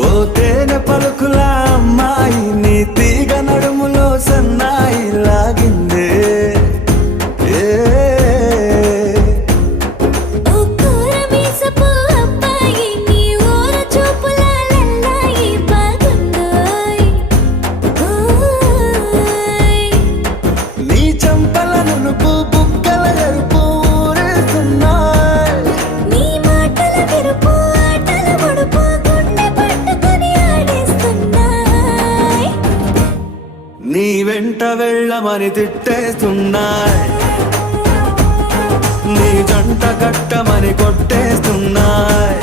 ఓ తేనె పలుకుల అమ్మాయి నీ తీగ నడుములో సన్నాయి లాగిందే నీ వెంట వెళ్ళమని తిట్టేస్తున్నాయ్ నీ జంట కట్టమని కొట్టేస్తున్నాయ్